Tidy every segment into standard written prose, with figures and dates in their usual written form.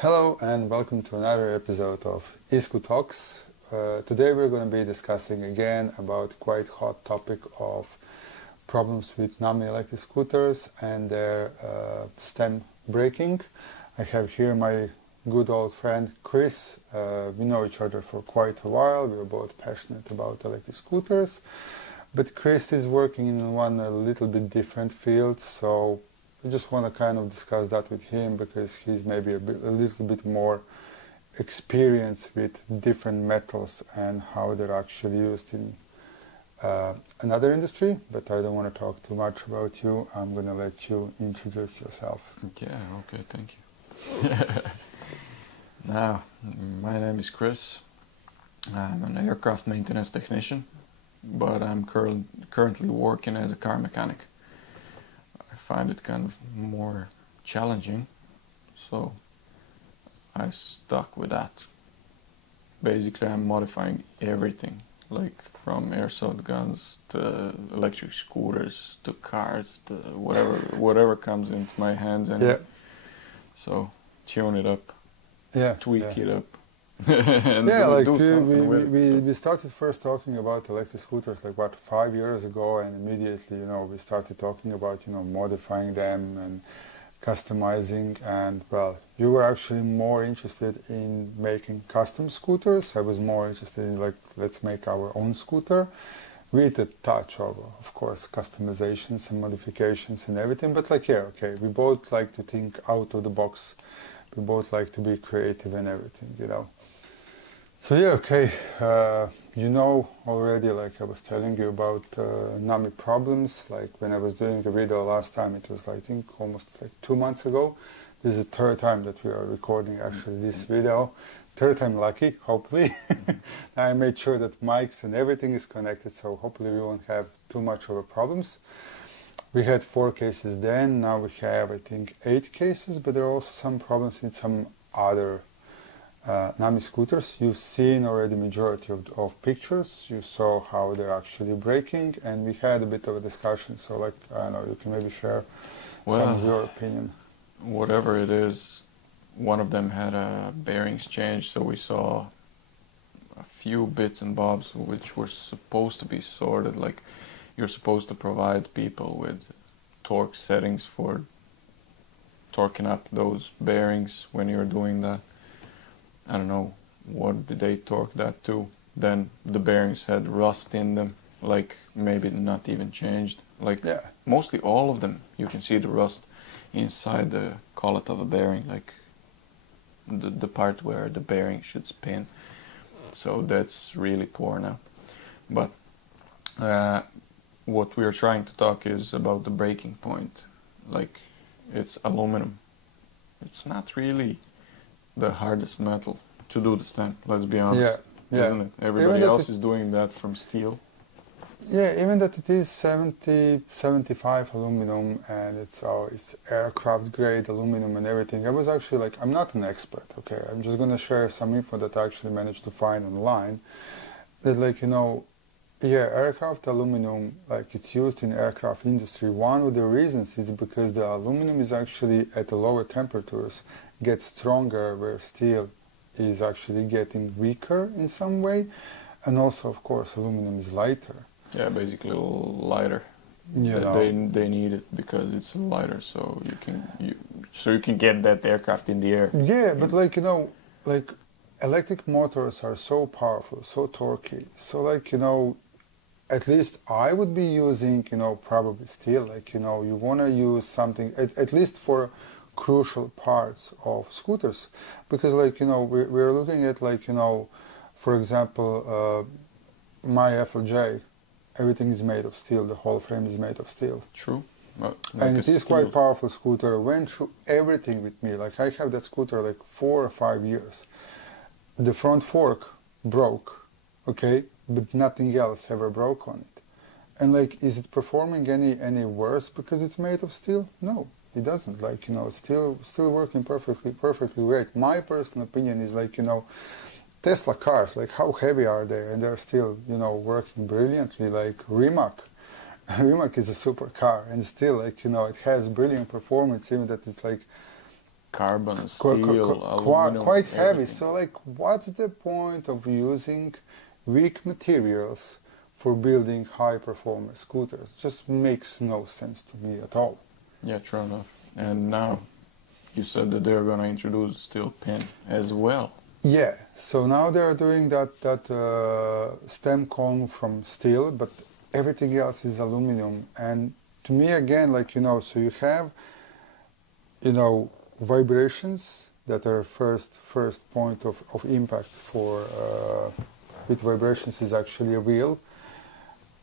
Hello and welcome to another episode of eScoot Talks. Today we're going to be discussing again about quite hot topic of problems with Nami electric scooters and their stem braking. I have here my good old friend Chris. We know each other for quite a while. We're both passionate about electric scooters, but Chris is working in one a little bit different field, so I just want to kind of discuss that with him because he's maybe a little bit more experienced with different metals and how they're actually used in another industry. But I don't want to talk too much about you. I'm going to let you introduce yourself. Yeah, okay, thank you. Now, my name is Chris. I'm an aircraft maintenance technician, but I'm currently working as a car mechanic. I find it kind of more challenging, so I stuck with that. Basically, I'm modifying everything, like from airsoft guns to electric scooters to cars to whatever comes into my hands, and so tune it up, tweak it up. And we started first talking about electric scooters like what, 5 years ago, and immediately we started talking about modifying them and customizing, and well, you were actually more interested in making custom scooters. I was more interested in like, let's make our own scooter with a touch of course, customizations and modifications and everything, but like, yeah, okay, we both like to think out of the box. We both like to be creative and everything, So yeah, okay, already, like I was telling you about Nami Problems, like when I was doing the video last time, it was, I think, almost like 2 months ago. This is the third time that we are recording actually this video. Third time lucky, hopefully. I made sure that mics and everything is connected, so hopefully we won't have too much of a problems. We had 4 cases then, now we have, I think, 8 cases, but there are also some problems with some other Nami scooters. You've seen already majority of pictures. You saw how they're actually braking, and we had a bit of a discussion, so like, I don't know, you can maybe share some of your opinion. Whatever it is, one of them had a bearings change, so we saw a few bits and bobs which were supposed to be sorted, like you're supposed to provide people with torque settings for torquing up those bearings when you're doing that. I don't know, what did they torque that to? Then the bearings had rust in them, like maybe not even changed. Like mostly all of them, you can see the rust inside the collet of a bearing, like the part where the bearing should spin. So that's really poor now. But what we are trying to talk is about the breaking point. Like, it's aluminum. It's not really the hardest metal to do the stem, let's be honest. Isn't it? Everybody else is doing that from steel. Yeah, even that it is 75 aluminum, and it's aircraft grade aluminum and everything. I was actually like, I'm not an expert, okay? I'm just going to share some info that I actually managed to find online. That, like, aircraft aluminum, like, it's used in aircraft industry. One of the reasons is because the aluminum is actually at the lower temperatures gets stronger, where steel is actually getting weaker in some way, and also, of course, aluminum is lighter. Yeah, basically lighter. They need it because it's lighter, so you can get that aircraft in the air. Yeah, but like like electric motors are so powerful, so torquey. So like at least I would be using probably steel. Like you want to use something at least for crucial parts of scooters, because like we're looking at like for example my FLJ. Everything is made of steel. The whole frame is made of steel. True. And it is quite powerful scooter. Went through everything with me. Like I have that scooter like 4 or 5 years. The front fork broke, okay, but nothing else ever broke on it. And like, is it performing any worse because it's made of steel? No, it doesn't. Like it's still working perfectly great. My personal opinion is like Tesla cars, like how heavy are they? And they're still, working brilliantly. Like Rimac is a super car, and still, like it has brilliant performance, even that it's like carbon, steel, aluminum, quite heavy. everything. So like, what's the point of using weak materials for building high performance scooters? Just makes no sense to me at all. Yeah, true enough. And now you said that they're going to introduce steel pin as well. Yeah, so now they're doing that stem cone from steel, but everything else is aluminum. And to me, again, like, so you have, vibrations that are first point of impact for with vibrations is actually a wheel.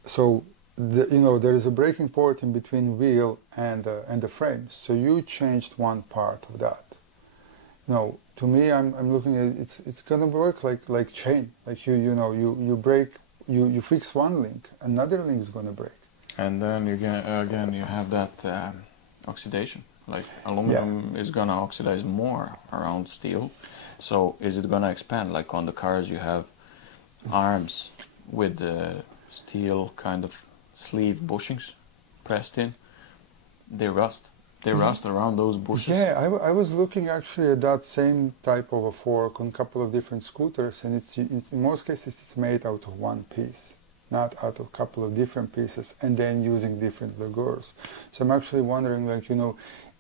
So there is a breaking point in between wheel and the frame. So you changed one part of that. No, to me, I'm looking at it's gonna work like chain. Like you break, you fix one link, another link is gonna break. And then you again you have that oxidation. Like aluminum is gonna oxidize more around steel. So is it gonna expand? Like on the cars, you have arms with the steel kind of sleeve bushings pressed in. They rust. They rust around those bushes. Yeah, I was looking actually at that same type of a fork on a couple of different scooters, and in most cases it's made out of one piece, not out of a couple of different pieces, and then using different ligures. So I'm actually wondering, like,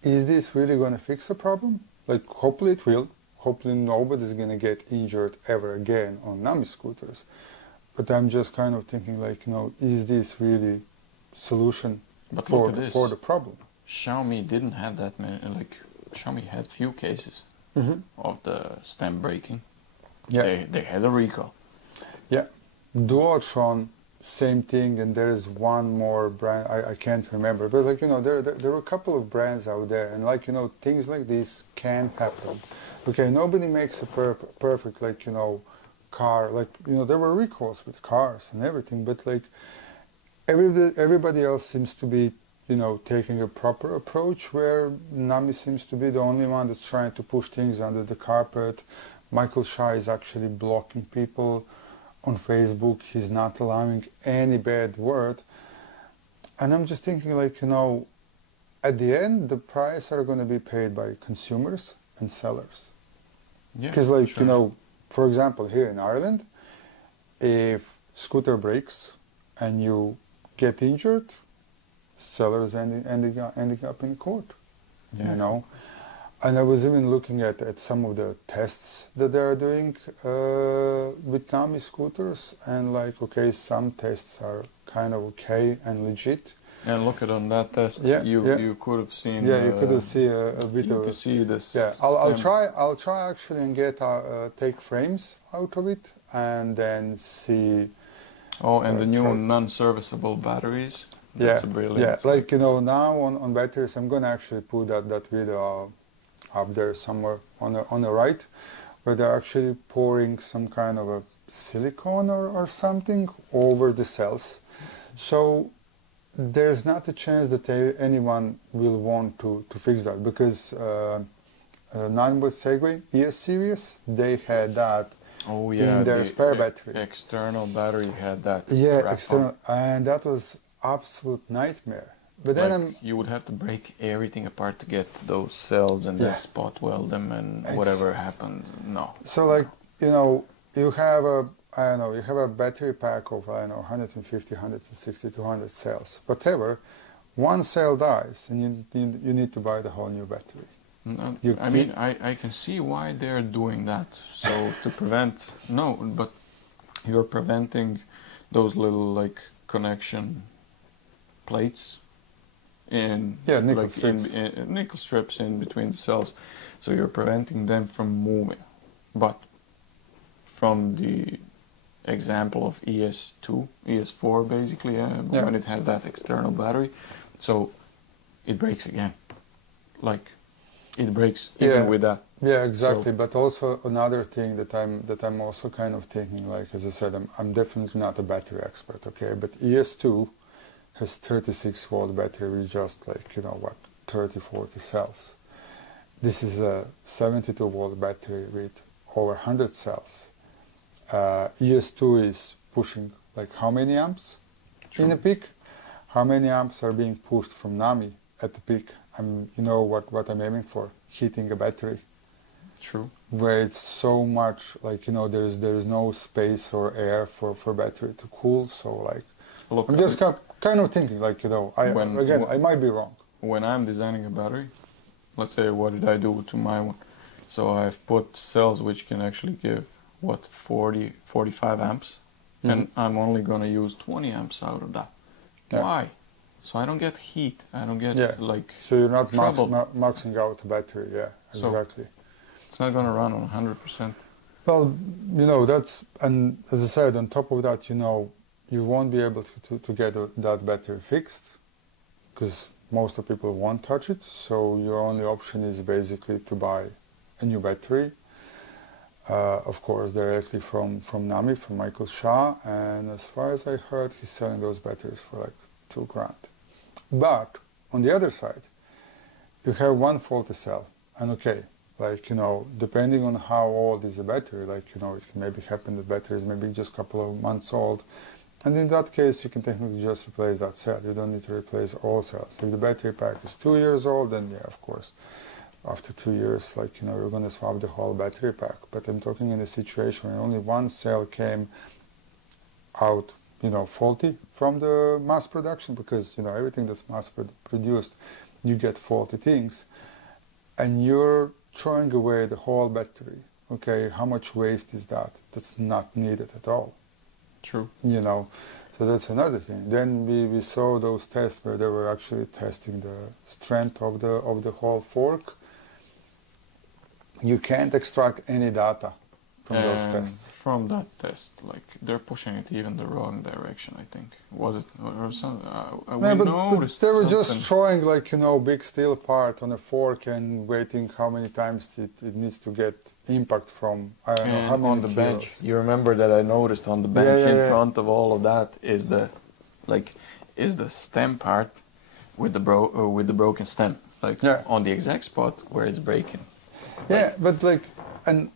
is this really going to fix the problem? Like, hopefully it will. Hopefully nobody's going to get injured ever again on Nami scooters. But I'm just kind of thinking, like, is this really solution for the problem? Xiaomi didn't have that many, like Xiaomi had few cases of the stem breaking. Yeah. They had a recall. Yeah. Dualtron, same thing, and there's one more brand, I can't remember, but like, there are a couple of brands out there, and like, things like this can happen. Okay, nobody makes a perfect, like, car, like, there were recalls with cars and everything, but like, everybody else seems to be taking a proper approach, where Nami seems to be the only one that's trying to push things under the carpet. Michael Shah is actually blocking people on Facebook. He's not allowing any bad word. And I'm just thinking, like, at the end, the price are going to be paid by consumers and sellers. Because, like, sure. For example, here in Ireland, if scooter breaks and you get injured, sellers ending up in court, And I was even looking at some of the tests that they are doing with Nami scooters, and like, okay, some tests are kind of okay and legit. And look at on that test, you could have seen. Yeah, you could have seen a bit of. You could see this. Yeah, I'll try actually and get take frames out of it and then see. Oh, and the new non-serviceable batteries. That's a brilliant. Yeah, like now on batteries, I'm gonna actually put that video up there somewhere on the right, where they're actually pouring some kind of a silicone or something over the cells. So there's not a chance that anyone will want to fix that, because 9-volt Segway ES series, they had that in their spare battery. External battery had that. Yeah, external, and that was absolute nightmare. But then you would have to break everything apart to get those cells and then spot weld them, and whatever happens, no. So like, you have a battery pack of 150, 160, 200 cells. Whatever, one cell dies, and you need to buy the whole new battery. I can see why they're doing that. So to prevent, but you're preventing those little like connection plates in nickel strips in between the cells, so you're preventing them from moving. But from the example of ES2, ES4 basically, when it has that external battery, so it breaks again. Like it breaks even with that. Yeah, exactly. So, but also another thing that I'm also kind of thinking, like, as I said, I'm definitely not a battery expert, okay? But ES2 has 36-volt battery with just like 30, 40 cells. This is a 72-volt battery with over 100 cells. ES2 is pushing like how many amps in the peak? How many amps are being pushed from Nami at the peak? You know what I'm aiming for? heating a battery, True. where it's so much like, you know, there's no space or air for battery to cool. So like, Look, I'm just kind of thinking like, you know, I might be wrong. when I'm designing a battery, let's say what did I do to my one? So I've put cells which can actually give what 40, 45 amps, and I'm only gonna use 20 amps out of that. Yeah. Why? So I don't get heat. I don't get like So you're not trouble. maxing out the battery. Yeah, So exactly. it's not gonna run on 100%. Well, you know, that's, and as I said, on top of that, you know, you won't be able to get that battery fixed because most of people won't touch it. So your only option is basically to buy a new battery, of course, directly from Nami, from Michael Shah. And as far as I heard, he's selling those batteries for like $2,000. But on the other side, you have one faulty cell, and okay, like, you know, depending on how old is the battery, like, you know, it can maybe happen that battery is maybe just a couple of months old, and in that case you can technically just replace that cell. You don't need to replace all cells. If the battery pack is 2 years old, then yeah, of course, after 2 years, like, you know, you're going to swap the whole battery pack. But I'm talking in a situation where only one cell came out, you know, faulty from the mass production, because, you know, everything that's mass produced, you get faulty things, and you're throwing away the whole battery. Okay, how much waste is that? That's not needed at all. True. You know, so that's another thing. Then we saw those tests where they were actually testing the strength of the whole fork. You can't extract any data from those tests. From that test, like they're pushing it even the wrong direction. I think was it or something. But they were something. just showing, like, you know, big steel part on a fork and waiting how many times it needs to get impact from, I don't know how many on the kilos. bench. You remember that I noticed on the bench in front of all of that is the stem part with the broken stem, like on the exact spot where it's breaking. Yeah, but like, and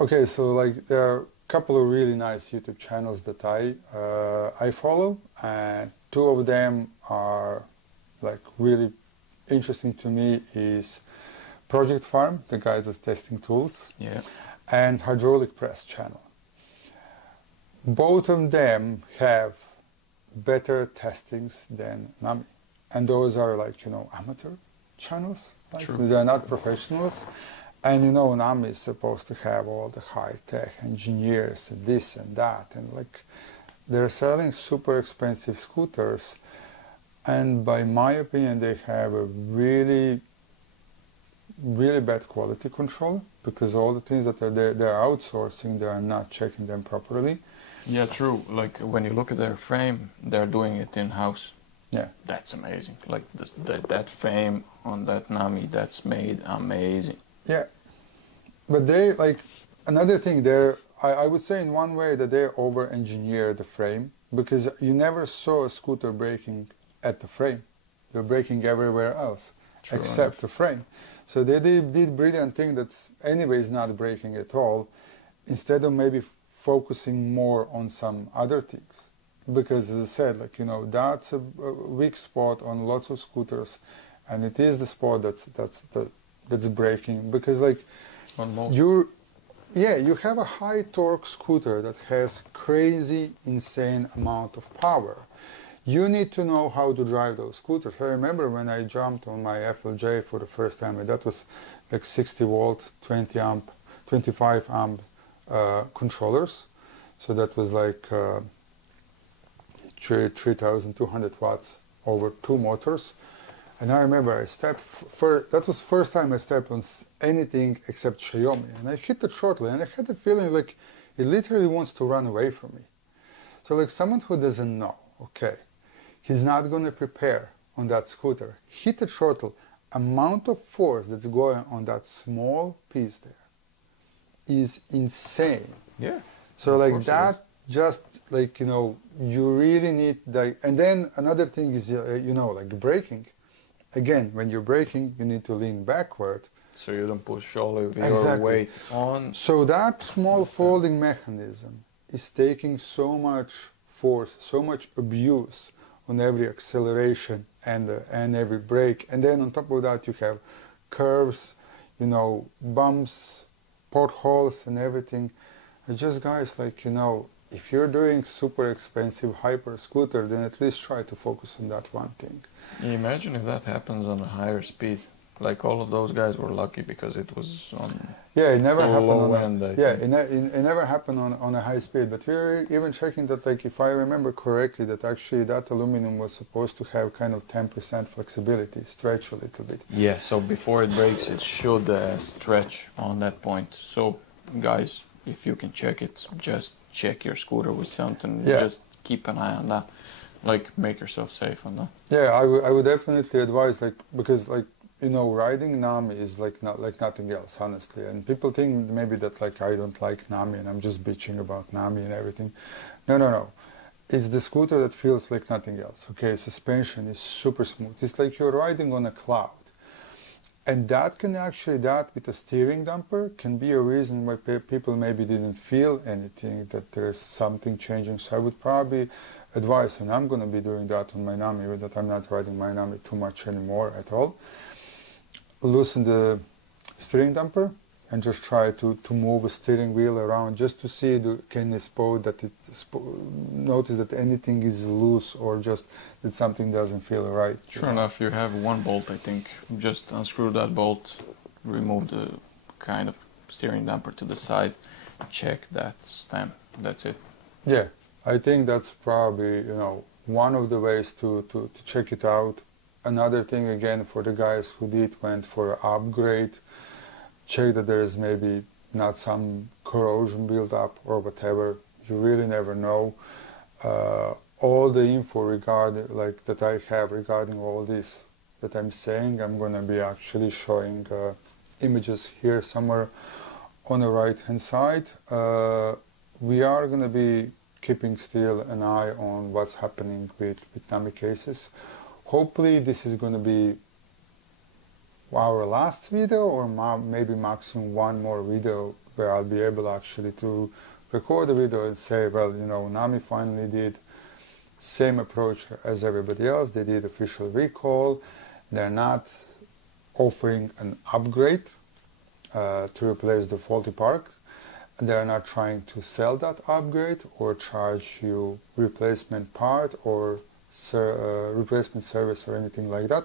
okay, so like there are a couple of really nice YouTube channels that I follow, and two of them are like really interesting to me is Project Farm, the guy that's testing tools, and Hydraulic Press channel. Both of them have better testings than Nami, and those are like, you know, amateur channels. Like, they're not professionals. And, you know, Nami is supposed to have all the high-tech engineers and this and that, and like they're selling super expensive scooters, and by my opinion they have a really bad quality control, because all the things that they're outsourcing, they are not checking them properly. Yeah, true. Like when you look at their frame, they're doing it in-house. Yeah, that's amazing. Like that frame on that Nami, that's made amazing. Yeah, but they, like, another thing there, I would say in one way that they over-engineer the frame, because you never saw a scooter braking at the frame. They're braking everywhere else, except the frame. So they did brilliant thing that's anyways not braking at all, instead of maybe focusing more on some other things. Because as I said, like, you know, that's a weak spot on lots of scooters, and it is the spot that's braking, because like you have a high torque scooter that has crazy insane amount of power. You need to know how to drive those scooters. I remember when I jumped on my FLJ for the first time, and that was like 60 volt 20 amp 25 amp controllers, so that was like 3,200 watts over 2 motors. And I remember I stepped, that was the first time I stepped on anything except Xiaomi. And I hit the throttle and I had the feeling like it literally wants to run away from me. So like someone who doesn't know, okay, he's not going to prepare on that scooter, hit the throttle, amount of force that's going on that small piece there is insane. Yeah. So like that, just like, you know, you really need, like, and then another thing is, you know, like braking. Again, when you're braking, you need to lean backward. So you don't push all of your weight on. So that small folding mechanism is taking so much force, so much abuse on every acceleration and every brake. And then on top of that, you have curves, you know, bumps, potholes and everything. It's just, guys, like, you know, if you're doing super expensive hyper scooter, then at least try to focus on that one thing. Imagine if that happens on a higher speed. Like all of those guys were lucky because it was on Yeah, it never happened low on end, a, I yeah, think. it never happened on a high speed. But we were even checking that, like, if I remember correctly, that actually that aluminum was supposed to have kind of 10% flexibility, stretch a little bit. Yeah, so before it breaks, it should stretch on that point. So, guys, if you can check it, just check your scooter with something. Yeah. Just keep an eye on that. Like, make yourself safe on that. Yeah, I would definitely advise, like, because, like, you know, riding Nami is like not like nothing else, honestly. And people think maybe that, like, I don't like Nami and I'm just bitching about Nami and everything. No, no, no. It's the scooter that feels like nothing else. Okay, suspension is super smooth. It's like you're riding on a cloud. And that can actually, that with a steering damper can be a reason why people maybe didn't feel anything, that there's something changing. So I would probably advise, and I'm going to be doing that on my Nami, that I'm not riding my Nami too much anymore at all. Loosen the steering damper and just try to move a steering wheel around just to see, can you spot that notice that anything is loose or just that something doesn't feel right. Sure enough, you have one bolt, I think. Just unscrew that bolt, remove the kind of steering damper to the side, check that stem. That's it. Yeah, I think that's probably, you know, one of the ways to check it out. Another thing, again, for the guys who went for an upgrade, check that there is maybe not some corrosion build-up or whatever. You really never know. All the info regarding, like, that I have regarding all this that I'm saying, I'm going to be actually showing images here somewhere on the right-hand side. We are going to be keeping still an eye on what's happening with Nami cases. Hopefully this is going to be our last video, or maybe maximum one more video where I'll be able actually to record a video and say, well, you know, Nami finally did same approach as everybody else. They did official recall. They're not offering an upgrade to replace the faulty part. They're not trying to sell that upgrade or charge you replacement part or replacement service or anything like that.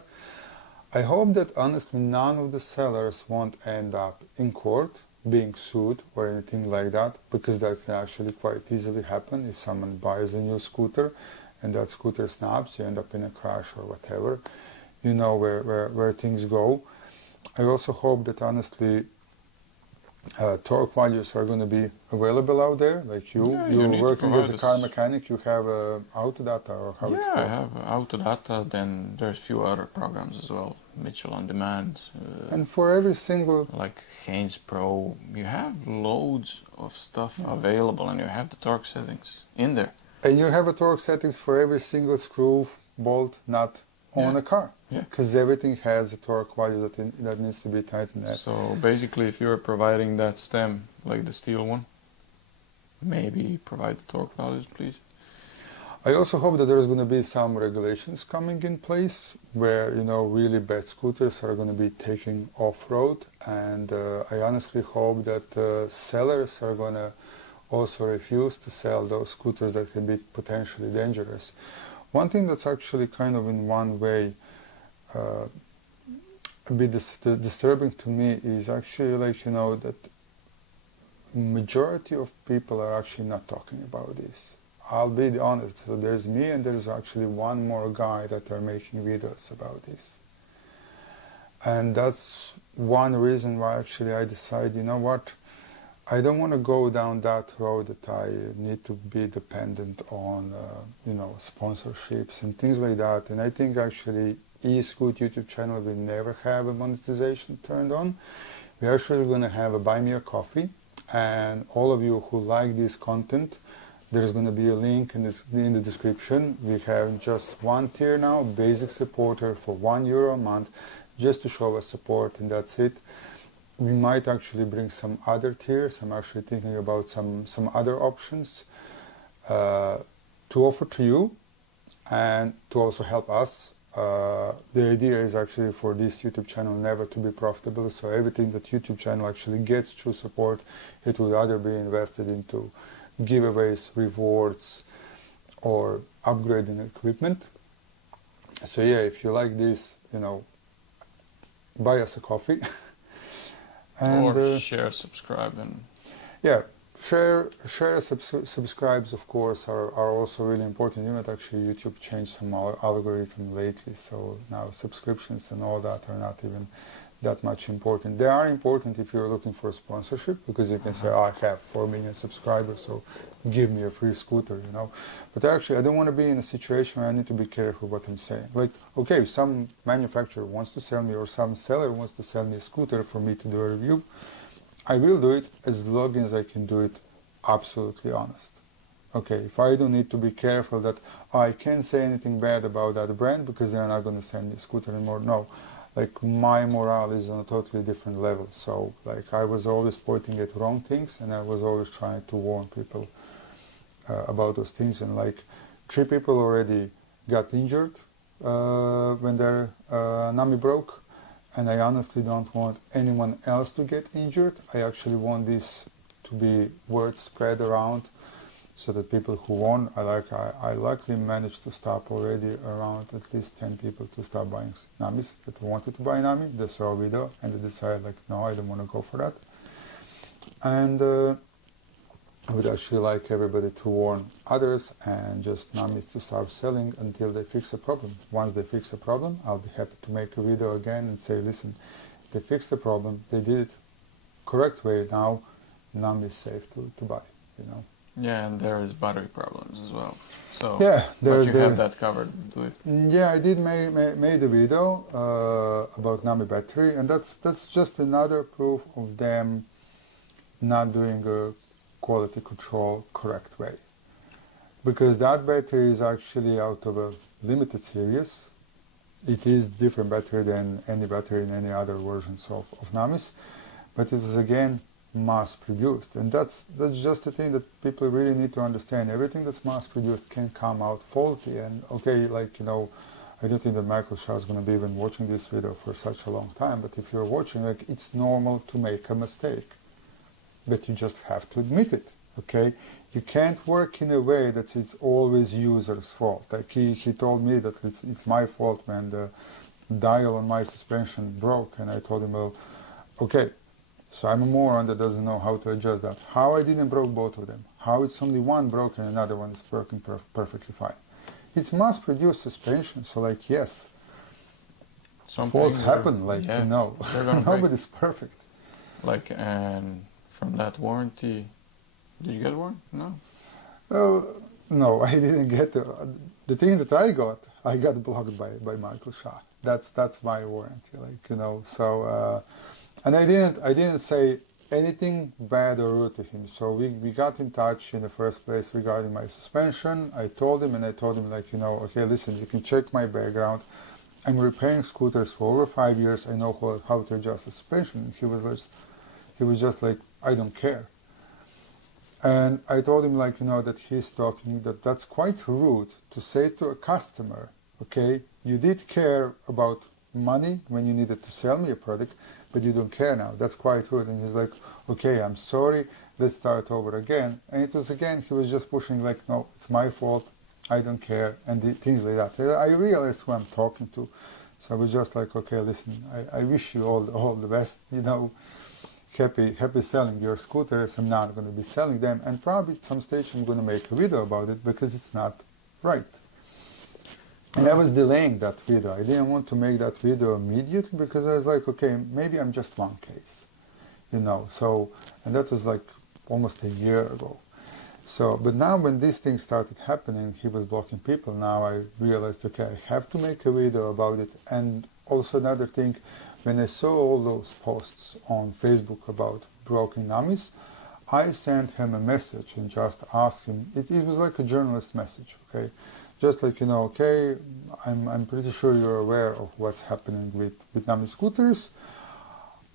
I hope that honestly none of the sellers won't end up in court being sued or anything like that, because that can actually quite easily happen if someone buys a new scooter and that scooter snaps, you end up in a crash or whatever. You know where things go. I also hope that honestly torque values are going to be available out there, like you're working as a car mechanic, you have Autodata or how it's called? Yeah, I have Autodata, then there's a few other programs as well, Mitchell On Demand. And for every single... Like Haynes Pro, you have loads of stuff available and you have the torque settings in there. And you have a torque settings for every single screw, bolt, nut on a car. Because everything has a torque value that needs to be tightened at. So basically, if you're providing that stem, like the steel one, maybe provide the torque values, please. I also hope that there's going to be some regulations coming in place where, you know, really bad scooters are going to be taken off-road, and I honestly hope that sellers are going to also refuse to sell those scooters that can be potentially dangerous. One thing that's actually kind of in one way a bit disturbing to me is actually, like, you know, that majority of people are actually not talking about this. I'll be honest, so there's me and there's actually one more guy that are making videos about this. And that's one reason why actually I decided, you know what, I don't want to go down that road that I need to be dependent on, you know, sponsorships and things like that. And I think actually eScoot YouTube channel will never have a monetization turned on. We're actually going to have a Buy Me a Coffee, and all of you who like this content, there's going to be a link in the description. We have just one tier now, basic supporter for €1 a month, just to show us support, and that's it. We might actually bring some other tiers. I'm actually thinking about some other options to offer to you and to also help us The idea is actually for this YouTube channel never to be profitable, so everything that YouTube channel actually gets through support, it would either be invested into giveaways, rewards, or upgrading equipment. So yeah, if you like this, you know, buy us a coffee. And or share, subscribe, and yeah, subscribes, of course, are also really important. You know, actually YouTube changed some algorithm lately, so now subscriptions and all that are not even that much important. They are important if you're looking for a sponsorship, because you can say, oh, I have 4 million subscribers, so give me a free scooter, you know. But actually, I don't want to be in a situation where I need to be careful what I'm saying. Like, okay, if some manufacturer wants to sell me, or some seller wants to sell me a scooter for me to do a review, I will do it as long as I can do it absolutely honest. Okay, if I don't need to be careful that I can't say anything bad about that brand because they're not going to send me a scooter anymore. No, like my morale is on a totally different level. So like I was always pointing at wrong things, and I was always trying to warn people about those things. And like 3 people already got injured when their Nami broke. And I honestly don't want anyone else to get injured. I actually want this to be word spread around, so that people who won, I luckily managed to stop already around at least 10 people to stop buying Namis that wanted to buy Nami. They saw a video and they decided like, no, I don't want to go for that. And I would actually like everybody to warn others and just Namis to start selling until they fix a problem. Once they fix a problem, I'll be happy to make a video again and say, listen, they fixed the problem, they did it correct way, now Nami is safe to buy, you know. yeah, and there is battery problems as well. So yeah, but you have that covered, do it. Yeah, I did made a video about Nami battery, and that's just another proof of them not doing a quality control correct way, because that battery is actually out of a limited series. It is different battery than any battery in any other versions of Namis, but it is again mass produced, and that's just the thing that people really need to understand. Everything that's mass produced can come out faulty. And okay, like, you know, I don't think that Michael Shaw is going to be even watching this video for such a long time, but if you're watching, like, it's normal to make a mistake, but you just have to admit it. Okay, you can't work in a way that it's always user's fault. Like he told me that it's my fault when the dial on my suspension broke, and I told him, well, okay, so I'm a moron that doesn't know how to adjust that. How I didn't broke both of them? How it's only one broken and another one is working perfectly fine? It's mass-produced suspension, so like, yes, faults happen, like, yeah, you know, nobody's perfect. Like, and from that warranty, did you get a warranty? No? Well, no, I didn't get the thing that I got blocked by Michael Shaw. That's my warranty, like, you know, so... and I didn't say anything bad or rude to him. So we got in touch in the first place regarding my suspension. I told him, like, you know, okay, listen, you can check my background. I'm repairing scooters for over 5 years. I know how to adjust the suspension. And he was just like, I don't care. And I told him, like, you know, that he's talking, that's quite rude to say to a customer, okay, you did care about money when you needed to sell me a product, but you don't care now. That's quite rude. And he's like, okay, I'm sorry, let's start over again. And it was again, he was just pushing like, no, it's my fault, I don't care, and things like that. I realized who I'm talking to. So I was just like, okay, listen, I wish you all the best, you know, happy selling your scooters. I'm not going to be selling them, and probably at some stage I'm going to make a video about it because it's not right. And I was delaying that video. I didn't want to make that video immediately because I was like, okay, maybe I'm just one case, you know. So, and that was like almost a year ago. So, but now when these things started happening, he was blocking people. Now I realized, okay, I have to make a video about it. And also another thing, when I saw all those posts on Facebook about broken Namis, I sent him a message and just asked him, it was like a journalist message, okay? Just like, you know, okay, I'm pretty sure you're aware of what's happening with Nami scooters.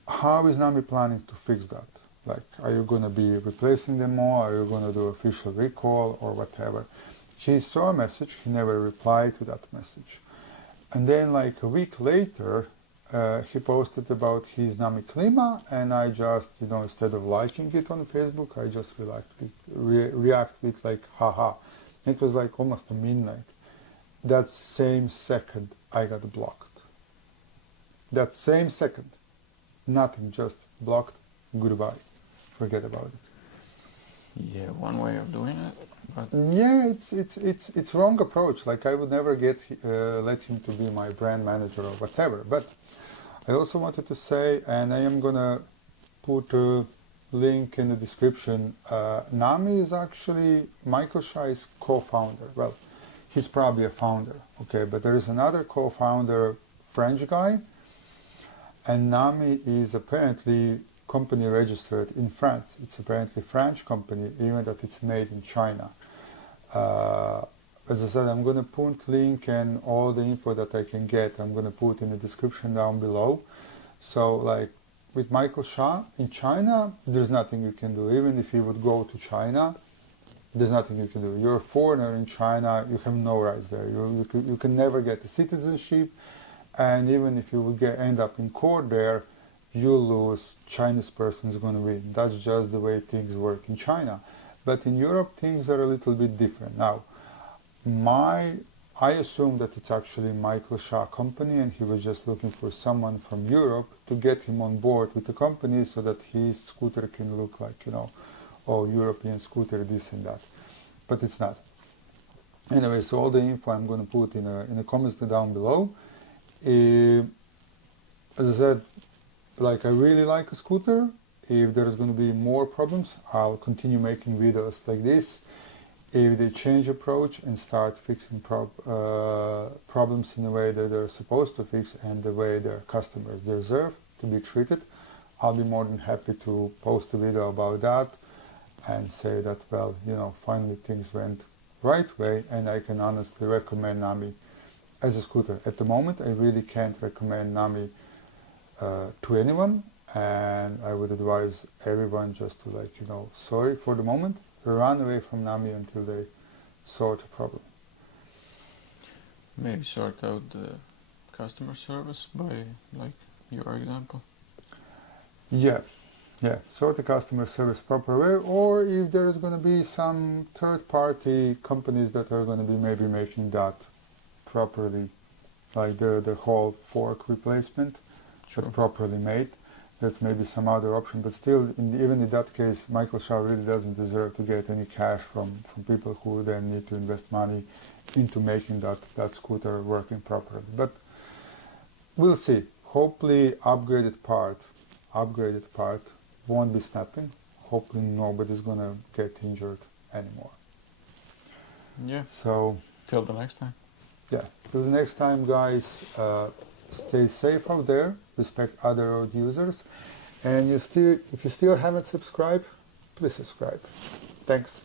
How is Nami planning to fix that? Like, are you going to be replacing them all? Are you going to do official recall or whatever? He saw a message, he never replied to that message. And then like a week later, he posted about his Nami Klima, and I just, instead of liking it on Facebook, I just react with like, haha. It was like almost a midnight. That same second, I got blocked. That same second. Nothing, just blocked, goodbye. Forget about it. Yeah, one way of doing it, but Yeah, it's wrong approach. Like I would never let him to be my brand manager or whatever. But I also wanted to say, and I am gonna put a link in the description. Nami is actually Michael Shai's co-founder. Well, he's probably a founder, okay, but there is another co-founder, French guy, and Nami is apparently company registered in France. It's apparently French company, even that it's made in China. As I said, I'm going to put link and all the info that I can get, I'm going to put in the description down below. So like with Michael Shah in China, there's nothing you can do. Even if you would go to China, there's nothing you can do. You're a foreigner in China, you have no rights there. You can never get the citizenship, and even if you would end up in court there, you lose, Chinese person is going to win. That's just the way things work in China. But in Europe, things are a little bit different. Now, I assume that it's actually Michael Shah company, and he was just looking for someone from Europe to get him on board with the company so that his scooter can look like, oh, European scooter, this and that. But it's not. Anyway, so all the info I'm going to put in the comments down below. As I said, like I really like a scooter. If there's going to be more problems, I'll continue making videos like this. If they change approach and start fixing problems in the way that they're supposed to fix and the way their customers deserve to be treated, I'll be more than happy to post a video about that and say that, well, finally things went right way, and I can honestly recommend Nami as a scooter. At the moment, I really can't recommend Nami to anyone, and I would advise everyone just to sorry for the moment, run away from Nami until they sort a problem. maybe sort out the customer service by like your example. Yeah, sort the customer service proper way, or if there is going to be some third-party companies that are going to be maybe making that properly, like the whole fork replacement, Sure. properly made. That's maybe some other option, but still, even in that case, Michael Shah really doesn't deserve to get any cash from people who then need to invest money into making that scooter working properly. But we'll see. Hopefully, upgraded part won't be snapping. Hopefully, nobody's gonna get injured anymore. Yeah. So, Till the next time. yeah. Till the next time, guys. Stay safe out there, respect other road users, and if you still haven't subscribed, please subscribe. Thanks.